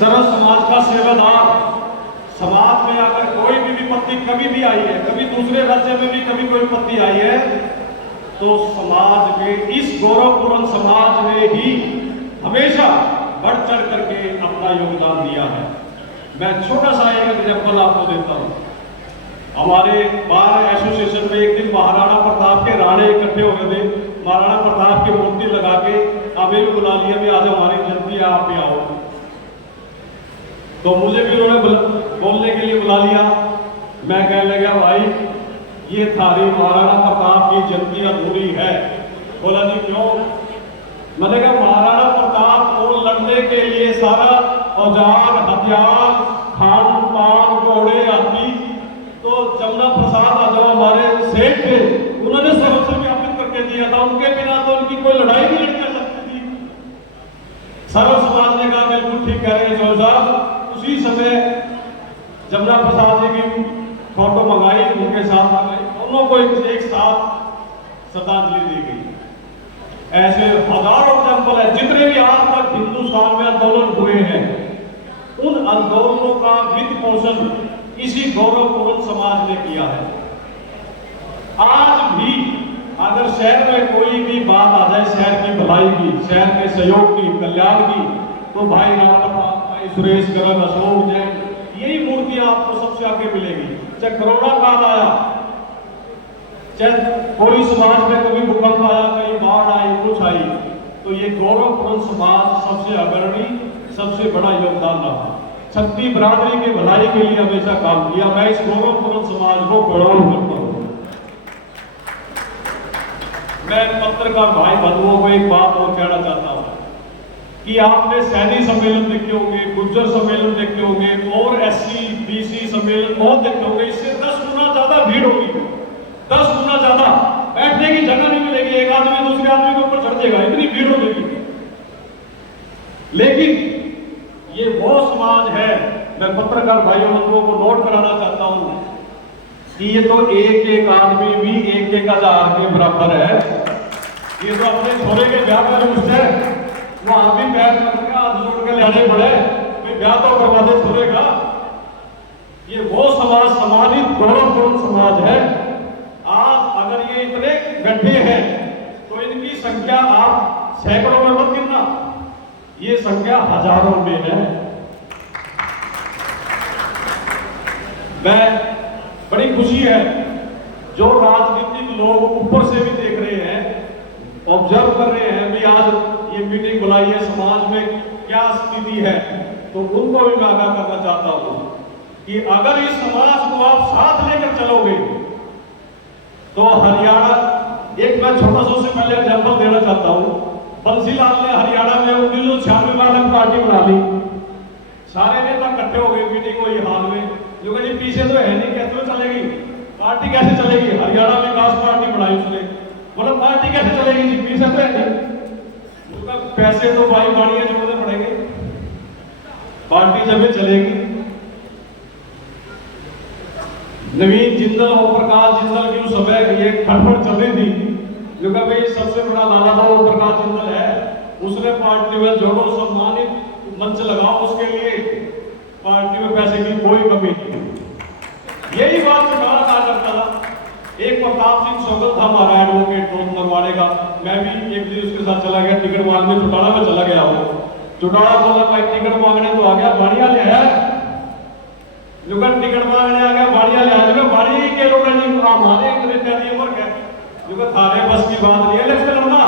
सर्व समाज का सेवादार। समाज में अगर कोई भी विपत्ति कभी भी आई है, कभी दूसरे राज्य में भी कभी कोई विपत्ति आई है, तो समाज में, इस गौरवपूर्ण समाज में ही हमेशा बढ़ चढ़ करके अपना योगदान दिया है। मैं छोटा सा एक एग्जाम्पल आपको देता हूँ। हमारे बार एसोसिएशन में एक दिन महाराणा प्रताप के राणे इकट्ठे हो गए थे। महाराणा प्रताप की मूर्ति लगा के हमें भी बुला लिया, भी आज हमारी जयंती है, आप भी आओ। तो मुझे भी उन्होंने बोलने के लिए बुला लिया। मैं कहने लगा, भाई ये थारी महाराणा प्रताप की जयंती अधूरी है। बोला जी क्यों? मैंने कहा महाराणा प्रताप को लड़ने के लिए सारा औजार, हथियार, खान पान, घोड़े, हाथी, तो जमुना प्रसाद जो हमारे सेठ थे उन्होंने सर्वस्व व्यापित करके दिया था। उनके बिना तो उनकी कोई लड़ाई नहीं लड़ कर सकती थी। सर्व समाज ने कहा बिल्कुल ठीक कह रहे हैं जो साहब। उसी समय जमुना प्रसाद जी की फोटो मंगाई, उनके साथ आ गए, दोनों को एक साथ श्रद्धांजलि दी गई। ऐसे हजारों एग्जाम्पल है। जितने भी आज तक हिंदुस्तान में आंदोलन हुए हैं, उन आंदोलनों का वित्त पोषण इसी गौरवपूर्ण समाज ने किया है। आज भी अगर शहर में कोई भी बात आ जाए, शहर की भलाई की, शहर के सहयोग की, कल्याण की, तो भाई राम प्रताप, भाई सुरेश करन, अशोक जैन, यही मूर्तियां आपको सबसे आगे मिलेगी। चाहे कोरोना काल आया, चाहे कोई समाज में कभी भूकंप आया, कहीं बाढ़ आई, कुछ आई, तो ये गौरवपूर्ण समाज सबसे अग्रणी, सबसे बड़ा योगदान रहा। छत्ती बरादरी के भलाई के लिए हमेशा काम किया। मैं इस गौरवपूर्ण समाज को गौरव करता हूं। मैं पत्रकार भाई बंधुओं को एक बात और कहना चाहता हूं कि आपने सैनी सम्मेलन देखे होंगे, गुज्जर सम्मेलन देखे होंगे, और एससी बीसी सम्मेलन बहुत देखे होंगे। इससे 10 गुना ज्यादा भीड़ होगी, 10 गुना ज्यादा। बैठने की जगह नहीं मिलेगी, एक आदमी दूसरे आदमी के ऊपर चढ़ जाएगा, इतनी भीड़ होगी। लेकिन ये वो समाज है, मैं पत्रकार भाइयों बंधुओं को नोट कराना चाहता हूं कि ये तो एक एक आदमी भी एक एक हजार के बराबर है। ये तो अपने छोरे के ब्याह का रूप है, वो आदमी पैर करके हाथ जोड़ के लाने पड़े, ब्याह तो करवा दे छोरे का। ये वो समाज, सम्मानित गौरवपूर्ण समाज है। आज अगर ये इतने गड्ढे हैं तो इनकी संख्या आप सैकड़ों में मत गिनना, ये संख्या हजारों में है। मैं बड़ी खुशी है जो राजनीतिक लोग ऊपर से भी देख रहे हैं, ऑब्जर्व कर रहे हैं भी आज ये मीटिंग बुलाई है, समाज में क्या स्थिति है, तो उनको भी मैं आगाह करना चाहता हूं कि अगर इस समाज को आप साथ लेकर चलोगे तो हरियाणा, एक मैं छोटा सा उससे पहले एग्जाम्पल देना चाहता हूं। बंसीलाल ने हरियाणा में 1996 में अलग पार्टी बना ली, सारे नेता इकट्ठे हो गए, मीटिंग हुई हाल में, जो कहीं पीछे तो है नहीं, कैसे चलेगी पार्टी, कैसे चलेगी? हरियाणा विकास पार्टी बनाई उसने, बोला पार्टी कैसे चलेगी जी, पीछे तो है नहीं, पैसे तो भाई बाड़ियां जोड़ने पड़ेंगे, पार्टी जब चलेगी। नवीन जिंदल और प्रकाश जिंदल की उस समय ये खटपट चल रही थी, जो कि भाई सबसे बड़ा लाला तो प्रकाश जिंदल है, उसने पार्टी में जोड़ो, सम्मानित मंच लगाओ, उसके लिए पार्टी में पैसे की कोई कमी नहीं। यही बात चुटाला कहा करता था। एक प्रताप सिंह सोगल था हमारा एडवोकेट टोट लगवाने का, मैं भी एक दिन उसके साथ चला गया, टिकट मांगने चुटाला में चला गया। वो चुटाला बोला भाई टिकट मांगने तो आ गया, बाड़िया ले आया, जुगन टिकट मांगने आ गया, बाड़िया ले आया, बाड़ी के लोग हमारे जो थारे बस की बात नहीं है। इलेक्शन लड़ना,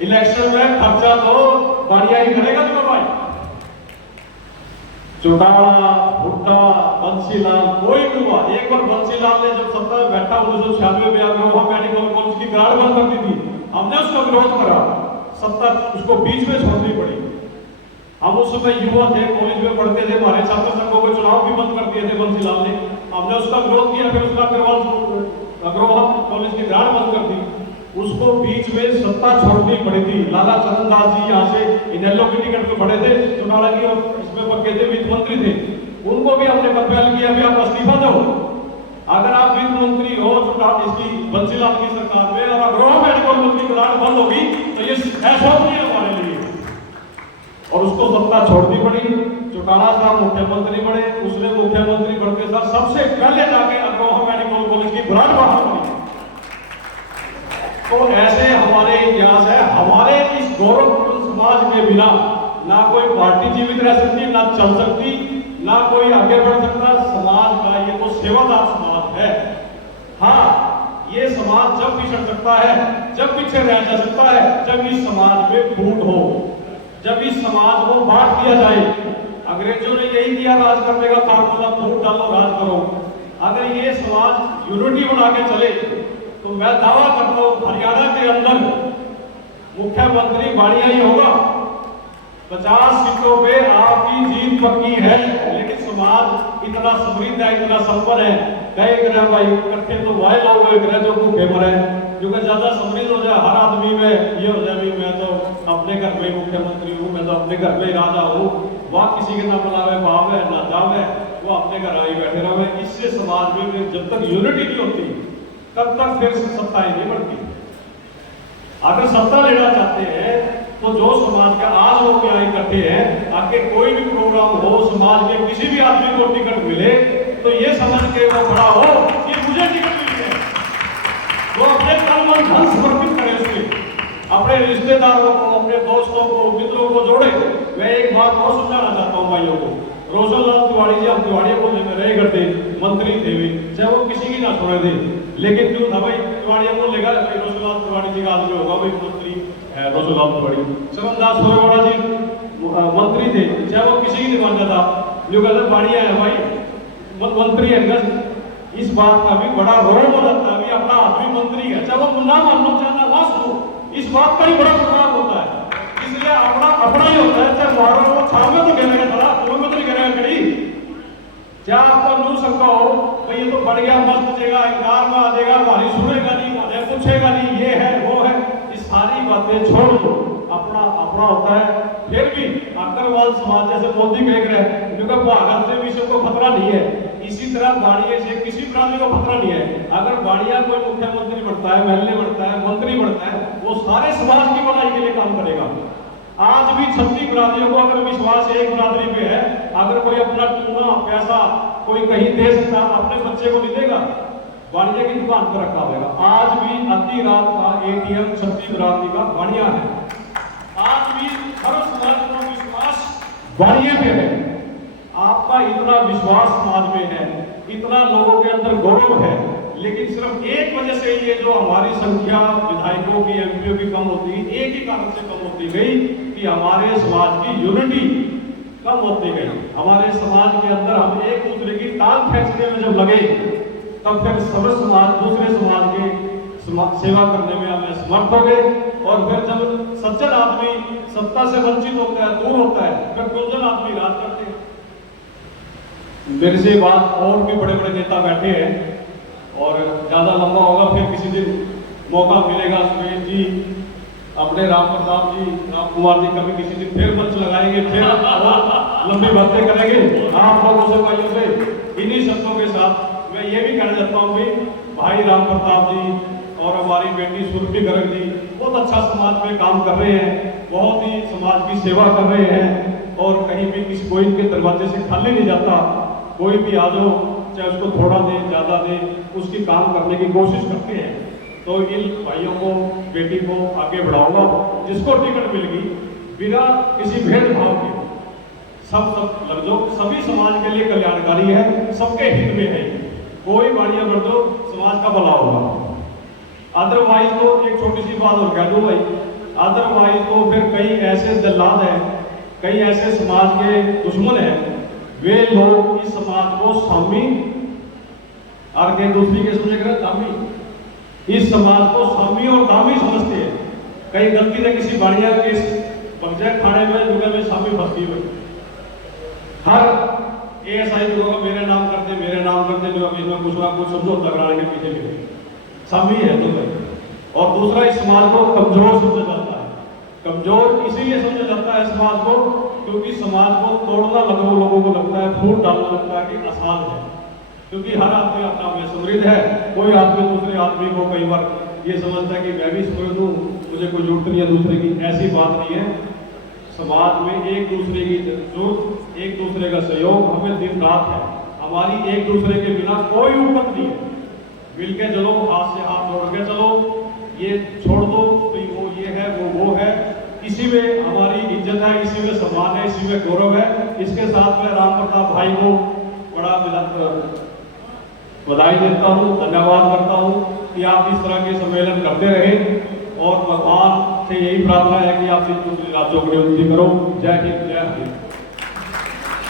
इलेक्शन में खर्चा तो बाड़िया ही करेगा जो भाई। चौटाला, भुट्टा, बंसीलाल, कोई भी हुआ। एक बार बंसीलाल ने जब सत्ता में बैठा 1996 में आकर मेडिकल कॉलेज की ग्रांट बंद कर दी थी, हमने उसका विरोध करा, सत्ता उसको बीच में छोड़नी पड़ी। हम उस समय युवा थे, कॉलेज में पढ़ते थे, हमारे छात्र संघों के चुनाव भी बंद कर दिए थे बंसीलाल ने, हमने उसका विरोध किया, फिर उसका अग्रवाल कॉलेज की ग्रांट बंद कर दी, उसको बीच में सत्ता छोड़नी पड़ी थी। लाला चरण दास जी यहाँ से इनेलो की टिकट पे खड़े थे, चुनाव की इसमें पक्के थे, वित्त मंत्री थे, उनको भी हमने कंपेल किया, भी आप इस्तीफा दो। अगर आप वित्त मंत्री हो इसकी बंसीलाल की सरकार में और अग्रवाल मेडिकल मंत्री की ग्रांट बंद होगी तो ये ऐसा नहीं हमारे लिए। और उसको सत्ता छोड़नी पड़ी। चौटाला साहब मुख्यमंत्री बने, उसने मुख्यमंत्री बनते साथ सबसे पहले जाके अग्रोहा मेडिकल कॉलेज की ब्रांच बहाल करी। तो ऐसे हमारे इतिहास है। हमारे इस गौरवपूर्ण समाज के बिना ना कोई पार्टी जीवित रह सकती, ना चल सकती, ना कोई आगे बढ़ सकता। समाज का ये तो सेवादार समाज है। हाँ, ये समाज जब पिछड़ सकता है, जब पीछे रह जा सकता है, जब इस समाज में फूट हो, जब इस समाज को बांट दिया जाए। अंग्रेजों ने यही किया राज करने का फार्मूला, फूट डालो राज करो। अगर ये समाज यूनिटी बना के चले तो मैं दावा करता हूं हरियाणा के अंदर मुख्यमंत्री बाड़िया ही होगा। 50 सीटों पे आपकी जीत पक्की है। लेकिन समाज इतना समृद्ध है, इतना संपन्न है, कई ग्रह भाई इकट्ठे तो वाय लोग ग्रह जो भूखे मरे, क्योंकि ज्यादा समृद्ध हो जाए हर आदमी में ये हो जाए मैं तो अपने घर में मुख्यमंत्री हूँ, मैं तो अपने घर में राजा हूँ, वह किसी के ना बुलावे भाव है ना जावे, वो अपने घर आई बैठे रहे। इससे समाज में जब तक यूनिटी नहीं होती तब तक फिर सत्ताएं नहीं बढ़ती। अगर सत्ता लेना चाहते हैं तो जो समाज का आज लोग यहाँ इकट्ठे हैं, आगे कोई भी प्रोग्राम हो, समाज के किसी भी आदमी को टिकट मिले तो ये समझ के वो बड़ा हो कि मुझे टिकट मिली है, वो अपने तन मन धन समर्पित करे उसके, अपने रिश्तेदारों को, अपने दोस्तों को, मित्रों को जोड़े। मैं एक बात और समझाना चाहता हूँ भाइयों को। रोशनलाल तिवारी जी, हम तिवाड़ी बोलने में रहे करते मंत्री थे वे, चाहे वो किसी की ना छोड़े थे, लेकिन क्यों था भाई तिवाड़ी बोलेगा रोशनलाल तिवाड़ी जी का आदमी होगा भाई मंत्री है रोशनलाल तिवाड़ी। चरणदास सोरेवाड़ा जी मंत्री थे, चाहे वो किसी की नहीं मानता था, जो कहते बाड़िया है भाई मंत्री है। इस बात का भी बड़ा रोल बनता है, अपना आदमी मंत्री है, चाहे वो ना मानो चाहे ना सुनो, इस बात का ही बड़ा प्रभाव होता है। इसलिए अपना ही होता है, चाहे मारो वो छाव में तो गिरेगा थोड़ा, कुएं में तो नहीं गिरेगा कड़ी। क्या आपका नू शंका हो भाई ये तो बढ़ गया, मस्त देगा, इंकार में आ जाएगा, हमारी सुनेगा नहीं, हमारे पूछेगा नहीं, ये है वो है, ये सारी बातें छोड़ दो। अपना अपना होता है। फिर भी अग्रवाल समाज जैसे मोदी कह रहे हैं, क्योंकि भागत से विश्व को खतरा नहीं है, इसी तरह बाड़िया से किसी प्राणी को खतरा नहीं है। अगर बाड़िया कोई मुख्यमंत्री बनता है, एमएलए बनता है, मंत्री बनता है, वो सारे समाज की भलाई के लिए काम करेगा। आज भी 36 बिरादरियों को अगर विश्वास एक बिरादरी पे है, अगर कोई अपना टूना पैसा कोई कहीं दे सकता, अपने बच्चे को नहीं देगा, बाड़िया की दुकान पर रखा होगा। आज भी आधी रात का एटीएम 36 बिरादरी का बाड़िया है। आज भी हर समाज का विश्वास बाड़िया पे है। आपका इतना विश्वास समाज में है, इतना लोगों के अंदर गौरव है, लेकिन सिर्फ एक वजह से ये जो हमारी संख्या विधायकों की, एमपीओ की कम होती है, एक ही कारण से कम होती गई कि हमारे समाज की यूनिटी कम होती गई। हमारे समाज के अंदर हम एक दूसरे की टांग खींचने में जब लगे, तब फिर सभी समाज दूसरे समाज के सेवा करने में हमें समर्थ हो गए। और फिर जब सज्जन आदमी सत्ता से वंचित होता है, दूर होता है, फिर दुर्जन आदमी राज करते हैं। मेरे से बात और भी बड़े बड़े नेता बैठे हैं और ज्यादा लंबा होगा, फिर किसी दिन मौका मिलेगा। सुरेश जी, अपने राम प्रताप जी, राम कुमार जी कभी किसी दिन फिर मंच लगाएंगे, फिर लंबी बातें करेंगे आप लोगों से, भाइयों से। इन्हीं शब्दों के साथ मैं ये भी कहना चाहता हूँ कि भाई राम प्रताप जी और हमारी बेटी सुरभि गर्ग जी बहुत अच्छा समाज में काम कर रहे हैं, बहुत ही समाज की सेवा कर रहे हैं, और कहीं भी किसी कोई के दरवाजे से खाली नहीं जाता। कोई भी आ जाओ, चाहे उसको थोड़ा दे ज्यादा दे, उसकी काम करने की कोशिश करते हैं। तो इन भाइयों को, बेटी को आगे बढ़ाऊंगा। जिसको टिकट मिल गई बिना किसी भेदभाव के, सब लग जाओ, सभी समाज के लिए कल्याणकारी है, सबके हित में है। कोई बाड़िया बढ़ जाओ, समाज का भला होगा। अदरवाइज तो एक छोटी सी बात और कह दूं भाई, अदरवाइज तो फिर कई ऐसे जल्लाद हैं, कई ऐसे समाज के दुश्मन हैं, वे लोग इस समाज को सामी और के दूसरी के समझ कर दामी, इस समाज को सामी और दामी समझते हैं। कई गलती से किसी बाड़िया के बगजे खाने में जुगे में सामी फंसती हुई, हर एएसआई को मेरे नाम करते, मेरे नाम करते, जो इसमें कुछ ना कुछ समझौता कराने के पीछे भी सामी है तो भाई। और दूसरा, इस समाज को कमजोर समझा जाता है। कमजोर इसीलिए समझा जाता है समाज को क्योंकि समाज को तोड़ना लोगों को लगता है, फूट डालना लगता है कि आसान है, क्योंकि हर आदमी अपना में समृद्ध है। कोई आदमी दूसरे आदमी को कई बार ये समझता है कि मैं भी समृद्ध हूँ, मुझे कोई जरूरत नहीं है दूसरे की। ऐसी बात नहीं है। समाज में एक दूसरे की जरूरत, एक दूसरे का सहयोग हमें दिन रात है। हमारी एक दूसरे के बिना कोई उपत नहीं है। मिलके चलो, हाथ से हाथ जोड़ के चलो, ये छोड़ दो भाई वो ये है वो है। इसी में हमारी इज्जत है, इसी में सम्मान है, इसी में गौरव है। इसके साथ में राम प्रताप भाई को बड़ा बधाई देता हूँ, धन्यवाद करता हूँ कि आप इस तरह के सम्मेलन करते रहे और भगवान से यही प्रार्थना है कि आप इन राज्यों को उन्नति करो। जय हिंद, जय हिंद।